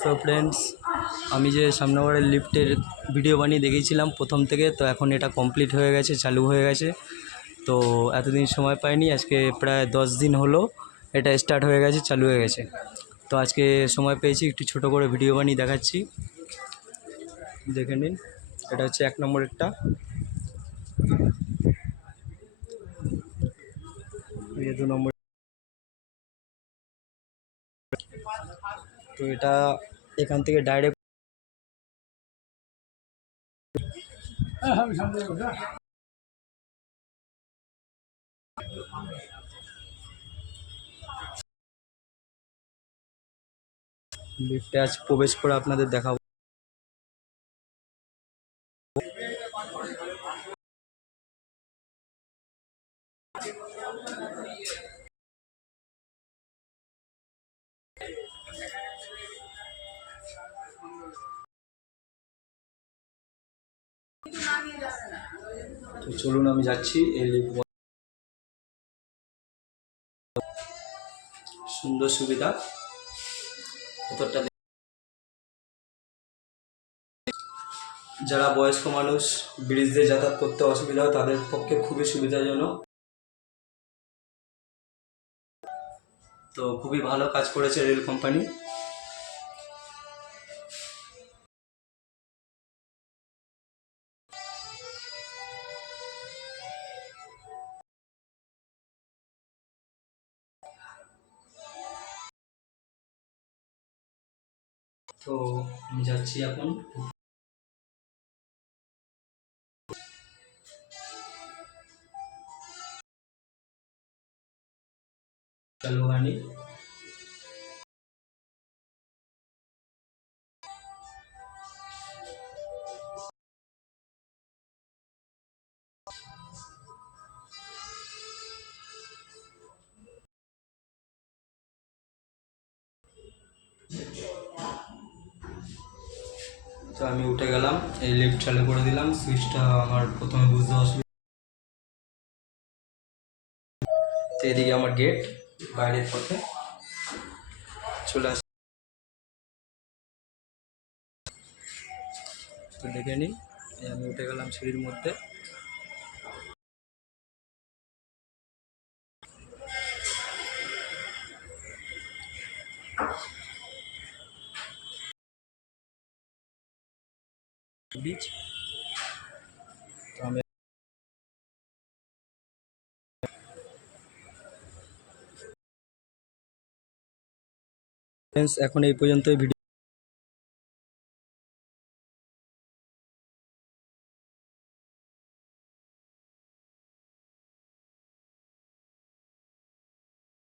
So friends, আমি যে সামনেবারের লিফটের ভিডিও বানিয়ে দেখিয়েছিলাম প্রথম থেকে, তো এখন এটা কমপ্লিট হয়ে গেছে, চালু হয়ে গেছে। তো এতদিন সময় পাইনি, আজকে প্রায় 10 দিন হলো এটা স্টার্ট হয়ে গেছে, চালু হয়ে গেছে। তো আজকে সময় পেয়েছি, একটু ছোট করে ভিডিও বানিয়ে দেখাচ্ছি, দেখে নিন। এটা হচ্ছে 1 নম্বরেরটা, এই 2 নম্বর। তো এটা এখান থেকে ডাইরেক্ট লিফটে আজ প্রবেশ করে আপনাদের দেখাবো। তো চলুন, আমি যাচ্ছি। এই লিফট সুন্দর সুবিধা, ভেতরটা যারা বয়স্ক মানুষ ব্রিজ দিয়ে যাতায়াত করতে অসুবিধা হয় তাদের পক্ষে খুবই সুবিধাজনক। তো খুবই ভালো কাজ করেছে রেল কোম্পানি। তো আমি যাচ্ছি এখন। চালু হয়নি। তো আমি উঠে গেলাম, এই লিফট চালু করে দিলাম। সুইচটা আমার প্রথমে বুঝতে অসুবিধা। তো এদিকে আমার গেট, বাইরের পথে চলে আসে। তো দেখে নিন, আমি উঠে গেলাম সিঁড়ির মধ্যে। ব্রিজ, তো আমি এখন এই পর্যন্তই ভিডিও।